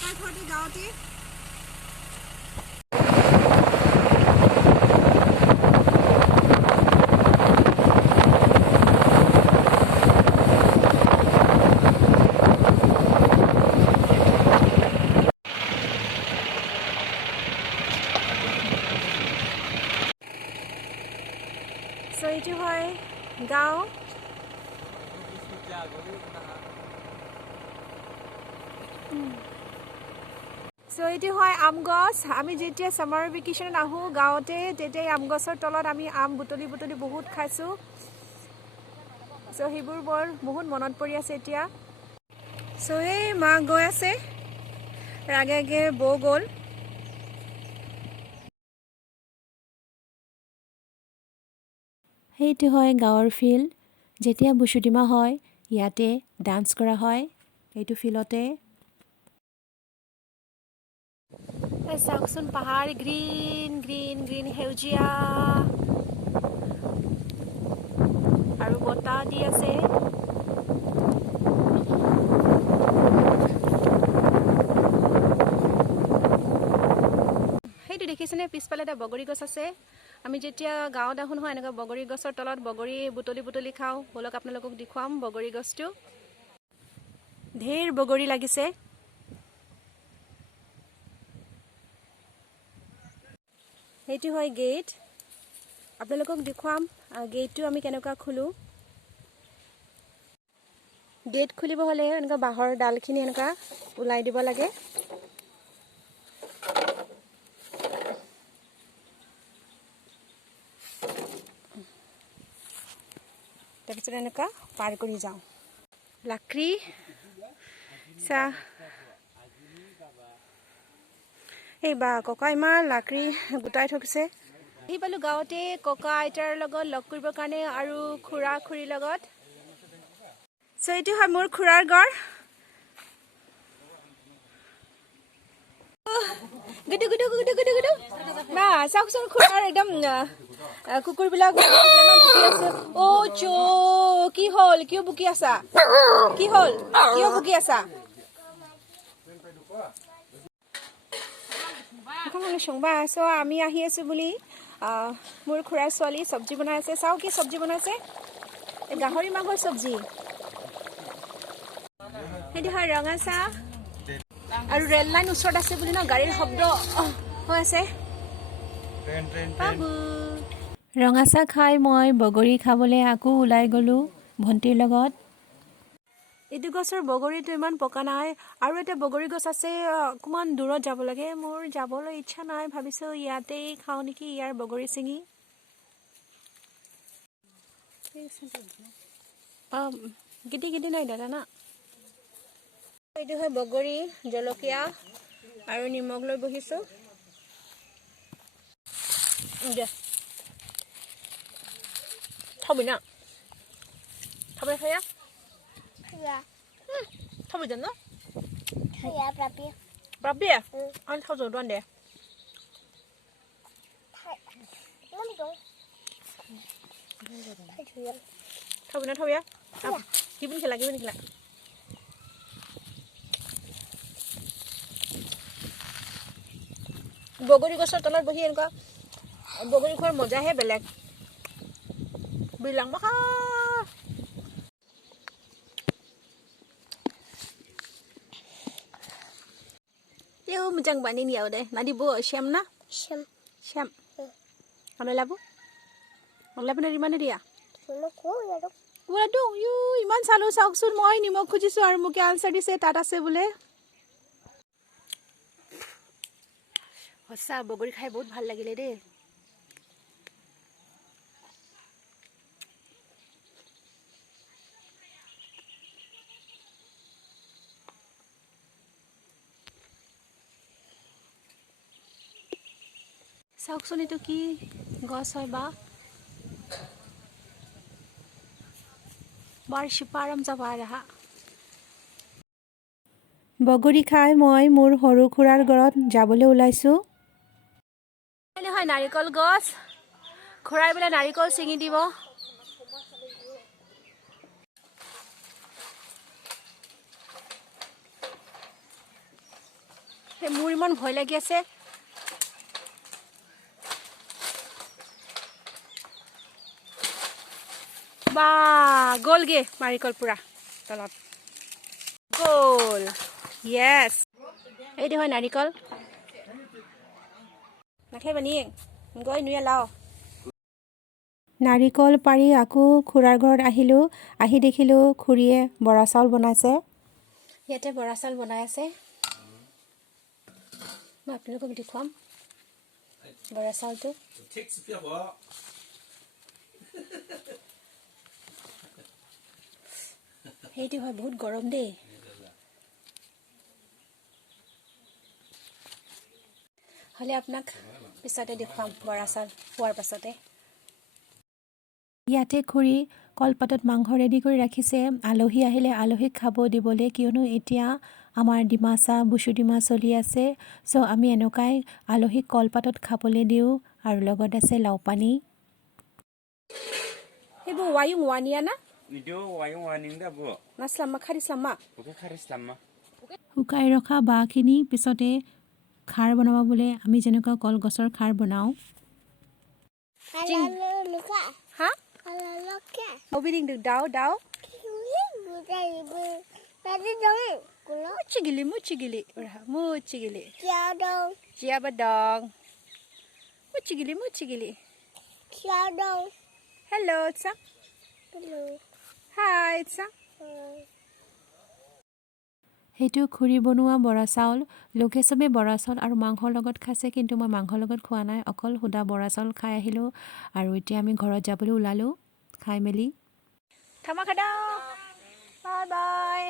ককাৰ ঘৰতে গাঁৱতে এইটো হয় গাঁও এইটো হয় আম গছ আমি যেতিয়া সামাৰ ভেকেশ্যনত আহোঁ গাঁৱতে তেতিয়া আম গছৰ তলত আমি আম বুটলি বুটলি বহুত খাইছোঁ সেইবোৰ বৰ বহুত মনত পৰি আছে এতিয়া এই মা গৈ আছে আগে আগে বৌ গ'ল সেইটো হয় গাঁৱৰ ফিল্ড যেতিয়া বসুদিমা হয় ইয়াতে ডান্স কৰা হয় এইটো ফিল্ডতে চাওকচোন পাহাৰ গ্ৰীণ গ্ৰীণ গ্ৰীণ সেউজীয়া আৰু বতাহ দি আছে সেইটো দেখিছেনে পিছফালে এটা বগৰী গছ আছে আমি যেতিয়া গাঁৱত আহোঁ নহয় এনেকুৱা বগৰী গছৰ তলত বগৰী বুটলি বুটলি খাওঁ বলক আপোনালোকক দেখুৱাম বগৰী গছটো ঢেৰ বগৰী লাগিছে সেইটো হয় গেট আপোনালোকক দেখুৱাম গেটটো আমি কেনেকুৱা খোলোঁ গেট খুলিব হ'লে এনেকুৱা বাঁহৰ ডালখিনি এনেকুৱা ওলাই দিব লাগে তাৰপিছত এনেকুৱা পাৰ কৰি যাওঁ লাকড়ি চাহ এই বা ককা ইমান লাকড়ি গোটাই থৈছে আহি পালোঁ গাঁৱতে ককা আইতাৰ লগত লগ কৰিবৰ কাৰণে আৰু খুৰা খুৰীৰ লগত এইটো হয় মোৰ খুৰাৰ ঘৰ গুদু গুদু গুদু গুদু গুদু বা চাওকচোন খুৰাৰ একদম কুকুৰবিলাক ভুকি আছে কি হ'ল কিয় ভুকি আছা কি হ'ল কিয় ভুকি আছা সংবা আমি আহি আছোঁ বুলি মোৰ খুৰাৰ ছোৱালী চব্জি বনাই আছে চাওঁ কি চব্জি বনাইছে গাহৰি মাংসৰ চব্জি সেইটো হয় ৰঙা চাহ আৰু ৰেল লাইন ওচৰত আছে বুলি ন গাড়ীৰ শব্দ হৈ আছে ৰঙা চাহ খাই মই বগৰী খাবলৈ আকৌ ওলাই গ'লোঁ ভণ্টিৰ লগত এইটো গছৰ বগৰীটো ইমান পকা নাই আৰু এটা বগৰী গছ আছে অকণমান দূৰত যাব লাগে মোৰ যাবলৈ ইচ্ছা নাই ভাবিছোঁ ইয়াতেই খাওঁ নেকি ইয়াৰ বগৰী ছিঙি গিটি গিটি নাই দাদা না এইটো হয় বগৰী জলকীয়া আৰু নিমখ লৈ বহিছোঁ থবি না থবি খায়া থবি জান Papi ya? Anh thâu rồi đoan đẻ Thâu nó thâu ya? Gibin khila বগৰী গছৰ তলত বহি এনেকুৱা বগৰী খোৱাৰ মজাহে বেলেগ বিলং বাহা Yêu macam bani ni awak deh. Nadi bo Syam na? Syam. Kamu labu? Kamu labu dari mana dia? Bola dong. Yu iman salu sauksun moi ni mau kuji suar muke answer di se tata se bole. Hossa bogori khai bahut bhal lagile de. চাওকচোন এইটো কি গছ হয় বা বাৰ শিপাৰম যাবা ৰাহা বগৰী খাই মই মোৰ সৰু খুৰাৰ ঘৰত যাবলৈ ওলাইছোঁ হয় নাৰিকল গছ খুৰাই বোলে নাৰিকল ছিঙি দিব মোৰ ইমান ভয় লাগি আছে বা গ'লগে নাৰিকল পুৰা তলত গ'ল য়েছ এইটো হয় নাৰিকল নাখাইবা নিয়ে গৈ নুয়ে লাও নাৰিকল পাৰি আকৌ খুৰাৰ ঘৰত আহিলোঁ আহি দেখিলোঁ খুৰীয়ে বৰা চাউল বনাইছে ইয়াতে বৰা চাউল বনাই আছে মই আপোনালোকক দেখুৱাম বৰা চাউলটো সেইটো হয় বহুত গৰম দেই হ'লে আপোনাক পিছতে দেখুৱাম বৰা চাউল খোৱাৰ পাছতে ইয়াতে খুৰী কলপাতত মাংস ৰেডি কৰি ৰাখিছে আলহী আহিলে আলহীক খাব দিবলৈ কিয়নো এতিয়া আমাৰ ডিমাচা বুচু ডিমা চলি আছে চ' আমি এনেকুৱাই আলহীক কলপাতত খাবলৈ দিওঁ আৰু লগত আছে লাও পানী সেইবোৰ ৱায়ুং ৱানিয়া না Itu wayung waning dah bu. নাছলামা খাৰিছলামা Bukan karis lama. শুকাই ৰখা বাঁহখিনি পিছতে খাৰ বনাব বোলে আমি যেনেকুৱা কলগছৰ খাৰ বনাওঁ হা অবিৰিং দাও দাও মুচিগিলি মুচিগিলি জিয়াবা দং মুচিগিলি হেল্ল' ইটছা হাই ইটছা সেইটো খুৰী বনোৱা বৰা চাউল লোকে চবে বৰা চাউল আৰু মাংসৰ লগত খাইছে কিন্তু মই মাংসৰ লগত খোৱা নাই অকল সুদা বৰা চাউল খাই আহিলোঁ আৰু এতিয়া আমি ঘৰত যাবলৈ ওলালোঁ খাই মেলি থামা খাদা বাই বাই